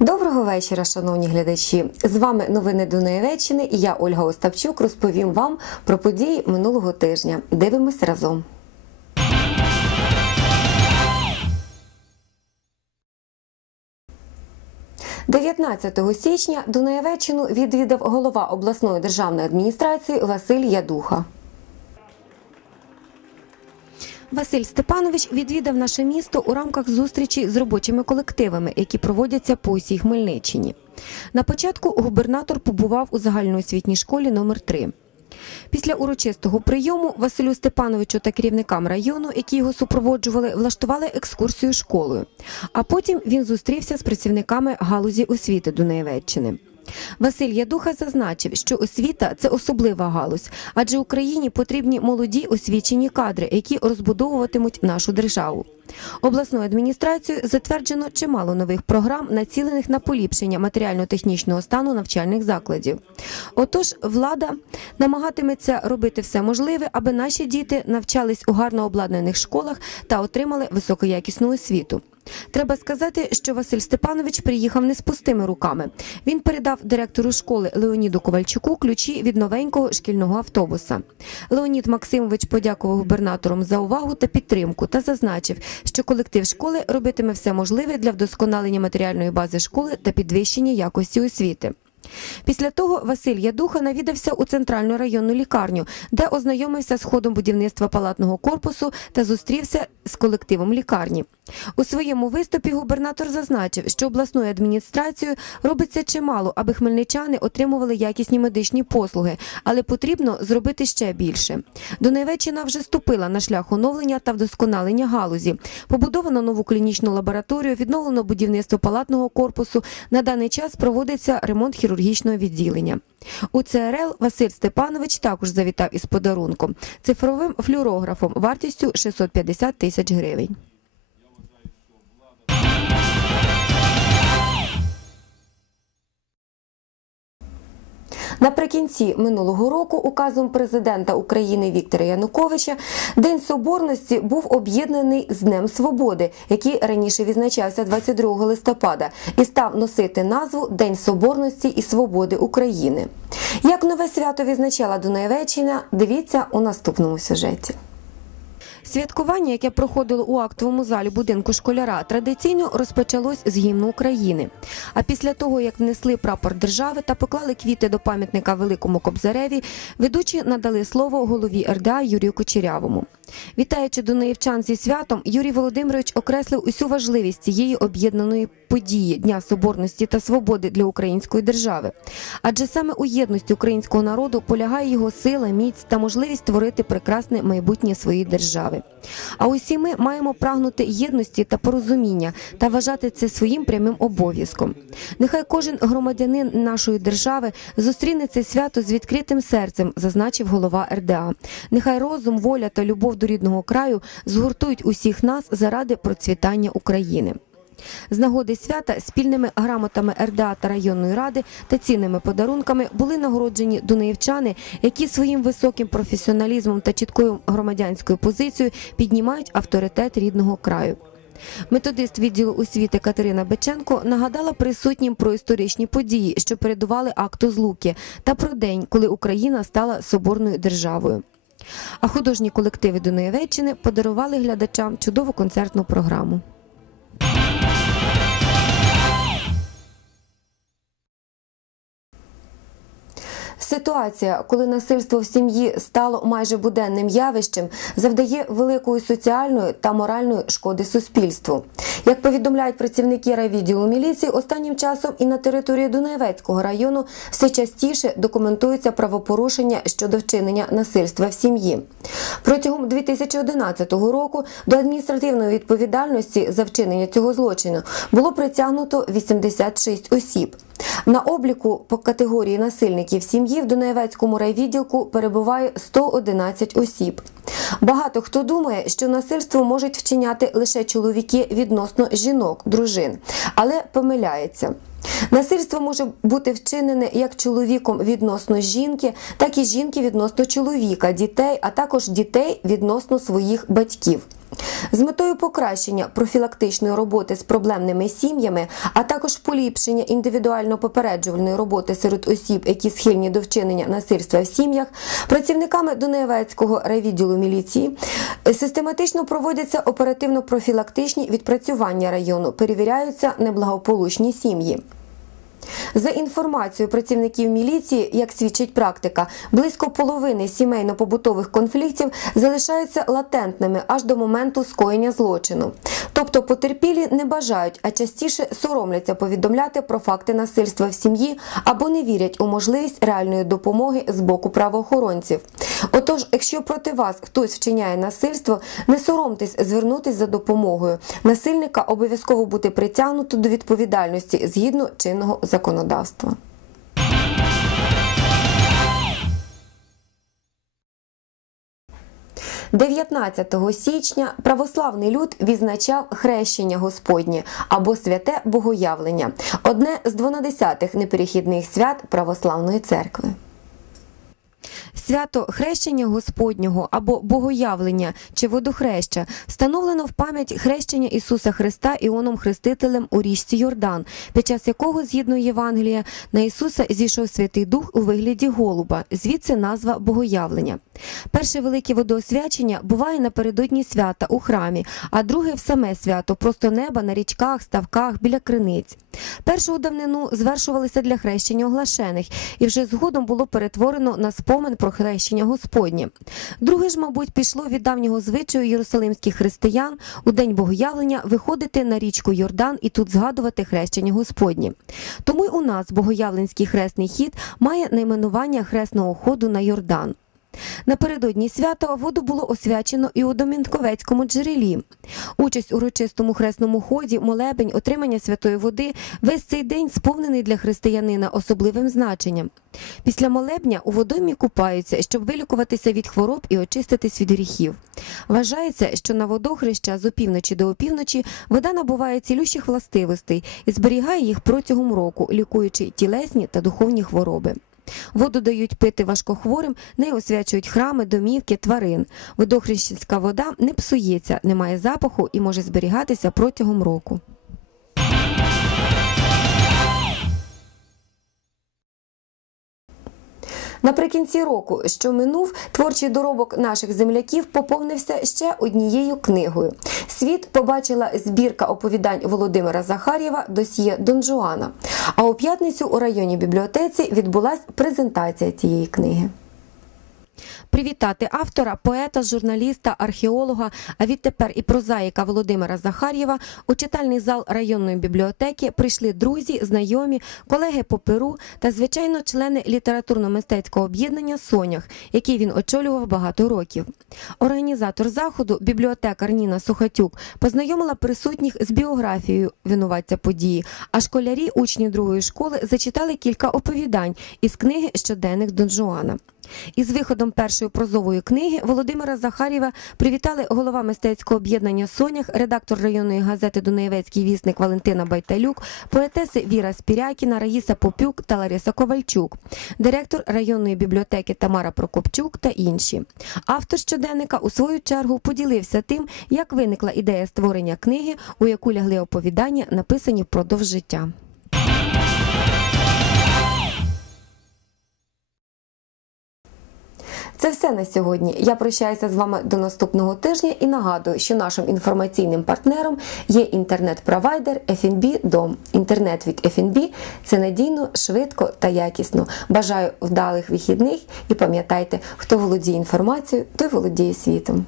Доброго вечора, шановні глядачі. З вами новини Дунаєвеччини і я, Ольга Остапчук, розповім вам про події минулого тижня. Дивимось разом. – 19 січня Дунаєвеччину відвідав голова обласної державної адміністрації Василь Ядуха. Василь Степанович відвідав наше місто у рамках зустрічі з робочими колективами, які проводяться по усій Хмельниччині. На початку губернатор побував у загальноосвітній школі номер 3 Після урочистого прийому Василю Степановичу та керівникам району, які його супроводжували, влаштували екскурсію школою. А потім він зустрівся з працівниками галузі освіти Дунаєвеччини. Василь Ядуха зазначив, що освіта це особлива галузь, адже Україні потрібні молоді освічені кадри, які розбудовуватимуть нашу державу. Обласною адміністрацією затверджено чимало нових програм, націлених на поліпшення матеріально-технічного стану навчальних закладів. Отож, влада намагатиметься робити все можливе, аби наші діти навчались у гарно обладнаних школах та отримали високоякісну освіту. Треба сказати, що Василь Степанович приїхав не з пустими руками. Він передав директору школи Леоніду Ковальчуку ключі від новенького шкільного автобуса. Леонід Максимович подякував губернаторам за увагу та підтримку та зазначив, що колектив школи робитиме все можливе для вдосконалення матеріальної бази школи та підвищення якості освіти. Після того Василь Ядуха навідався у центральну районну лікарню, де ознайомився з ходом будівництва палатного корпусу та зустрівся з колективом лікарні. У своєму виступі губернатор зазначив, що обласною адміністрацією робиться чимало, аби хмельничани отримували якісні медичні послуги, але потрібно зробити ще більше. Донеччина вже ступила на шлях оновлення та вдосконалення галузі. Побудовано нову клінічну лабораторію, відновлено будівництво палатного корпусу. На даний час проводиться ремонт хірургічного відділення. У ЦРЛ Василь Степанович також завітав із подарунком цифровим флюорографом вартістю 650 тисяч гривень. Наприкінці минулого року указом президента України Віктора Януковича День Соборності був об'єднаний з Днем Свободи, який раніше відзначався 22 листопада, і став носити назву День Соборності і Свободи України. Як нове свято відзначала Дунаєвеччина, дивіться у наступному сюжеті. Святкування, яке проходило у актовому залі будинку школяра, традиційно розпочалось з гімну України. А після того, як внесли прапор держави та поклали квіти до пам'ятника Великому Кобзареві, ведучі надали слово голові РДА Юрію Кучерявому. Вітаючи Дунаївчан зі святом, Юрій Володимирович окреслив усю важливість цієї об'єднаної події Дня Соборності та свободи для української держави. Адже саме у єдності українського народу полягає його сила, міць та можливість створити прекрасне майбутнє своєї держави. А усі ми маємо прагнути єдності та порозуміння та вважати це своїм прямим обов'язком. Нехай кожен громадянин нашої держави зустріне це свято з відкритим серцем, зазначив голова РДА. Нехай розум, воля та любов до рідного краю згуртують усіх нас заради процвітання України. З нагоди свята спільними грамотами РДА та районної ради та цінними подарунками були нагороджені дунаївчани, які своїм високим професіоналізмом та чіткою громадянською позицією піднімають авторитет рідного краю. Методист відділу освіти Катерина Беченко нагадала присутнім про історичні події, що передували акту злуки, та про день, коли Україна стала соборною державою. А художні колективи Дунаєвеччини подарували глядачам чудову концертну програму. Ситуація, коли насильство в сім'ї стало майже буденним явищем, завдає великої соціальної та моральної шкоди суспільству. Як повідомляють працівники райвідділу міліції, останнім часом і на території Дунаєвецького району все частіше документуються правопорушення щодо вчинення насильства в сім'ї. Протягом 2011 року до адміністративної відповідальності за вчинення цього злочину було притягнуто 86 осіб. На обліку по категорії насильників сім'ї в Дунаєвецькому райвідділку перебуває 111 осіб. Багато хто думає, що насильство можуть вчиняти лише чоловіки відносно жінок, дружин, але помиляється. Насильство може бути вчинене як чоловіком відносно жінки, так і жінки відносно чоловіка, дітей, а також дітей відносно своїх батьків. З метою покращення профілактичної роботи з проблемними сім'ями, а також поліпшення індивідуально-попереджувальної роботи серед осіб, які схильні до вчинення насильства в сім'ях, працівниками Донецького райвідділу міліції систематично проводяться оперативно-профілактичні відпрацювання району, перевіряються неблагополучні сім'ї. За інформацією працівників міліції, як свідчить практика, близько половини сімейно-побутових конфліктів залишаються латентними аж до моменту скоєння злочину. Тобто потерпілі не бажають, а частіше соромляться повідомляти про факти насильства в сім'ї або не вірять у можливість реальної допомоги з боку правоохоронців. Отож, якщо проти вас хтось вчиняє насильство, не соромтесь звернутись за допомогою. Насильника обов'язково бути притягнуто до відповідальності згідно чинного законодавства. – 19 січня православний люд відзначав хрещення Господнє або святе Богоявлення, одне з двонадесятих неперехідних свят православної церкви. Свято хрещення Господнього або Богоявлення чи водохреща встановлено в пам'ять хрещення Ісуса Христа Іоном Хрестителем у річці Йордан, під час якого, згідно Євангелія, на Ісуса зійшов Святий Дух у вигляді голуба, звідси назва Богоявлення. Перше велике водоосвячення буває напередодні свята у храмі, а друге в саме свято, просто неба на річках, ставках, біля криниць. Першу давнину звершувалися для хрещення оглашених, і вже згодом було перетворено на спомин про хрещення Господнє. Друге ж, мабуть, пішло від давнього звичаю єрусалимських християн у день богоявлення виходити на річку Йордан і тут згадувати хрещення Господнє. Тому й у нас богоявленський хресний хід має найменування хресного ходу на Йордан. Напередодні свята воду було освячено і у Домінковецькому джерелі. Участь у урочистому хресному ході, молебень, отримання святої води весь цей день сповнений для християнина особливим значенням. Після молебня у водоймі купаються, щоб вилікуватися від хвороб і очиститись від гріхів. Вважається, що на водохреща з опівночі до опівночі вода набуває цілющих властивостей і зберігає їх протягом року, лікуючи тілесні та духовні хвороби. Воду дають пити важкохворим, нею освячують храми, домівки, тварин. Водохрещенська вода не псується, не має запаху і може зберігатися протягом року. Наприкінці року, що минув, творчий доробок наших земляків поповнився ще однією книгою. Світ побачила збірка оповідань Володимира Захарєва досьє Дон Жуана. А у п'ятницю у районній бібліотеці відбулася презентація цієї книги привітати автора, поета, журналіста, археолога, а відтепер і прозаїка Володимира Захар'єва у читальний зал районної бібліотеки прийшли друзі, знайомі, колеги по перу та, звичайно, члени літературно-мистецького об'єднання Сонях, який він очолював багато років. Організатор заходу, бібліотекар Ніна Сухатюк, познайомила присутніх з біографією винуватця події, а школярі, учні другої школи, зачитали кілька оповідань із книги Щоденник Дон Жуана. Із виходом першої прозової книги Володимира Захарєва привітали голова мистецького об'єднання Сонях, редактор районної газети Дунаєвецький вісник Валентина Байталюк, поетеси Віра Спірякіна, Раїса Попюк та Лариса Ковальчук, директор районної бібліотеки Тамара Прокопчук та інші. Автор щоденника у свою чергу поділився тим, як виникла ідея створення книги, у яку лягли оповідання, написані впродовж життя. Це все на сьогодні. Я прощаюся з вами до наступного тижня і нагадую, що нашим інформаційним партнером є інтернет-провайдер FNB Дом. Інтернет від FNB – це надійно, швидко та якісно. Бажаю вдалих вихідних і пам'ятайте, хто володіє інформацією, той володіє світом.